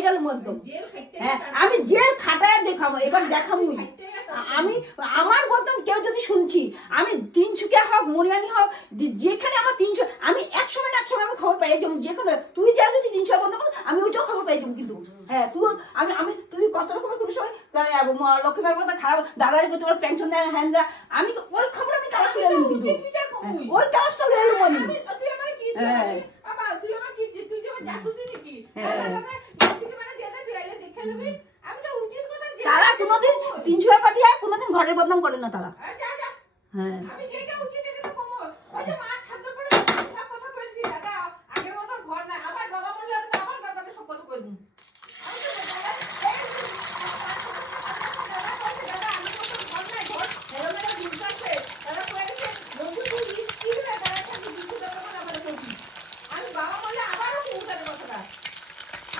Viral একদম। হ্যাঁ আমি জেল খাটায় দেখাবো, এবার দেখাবো আমি। আমার বদনাম কেউ যদি শুনছি, আমি তিনসুকিয়া হোক মরিয়ানি হোক যেখানে আমার 300, আমি এক সময় আমি খবর পাই যাবো, যে কোনো তুই যা যদি 300 বদনাম আমি ওইটাও খবর পাই যাবো। কিন্তু হ্যাঁ তুই আমি তুই কত রকমের কোনো সময় লক্ষ্মীবার কথা খারাপ দাদারে তোমার পেনশন দেয় হ্যান দেয়, আমি ওই খবর আমি তারা শুনে নিবি, ওই তারাটা লয়ে নেবো আমি। তারা কোনোদিন 300 পাঠিয়ে কোনোদিন ঘরের বদনাম করে না তারা। হ্যাঁ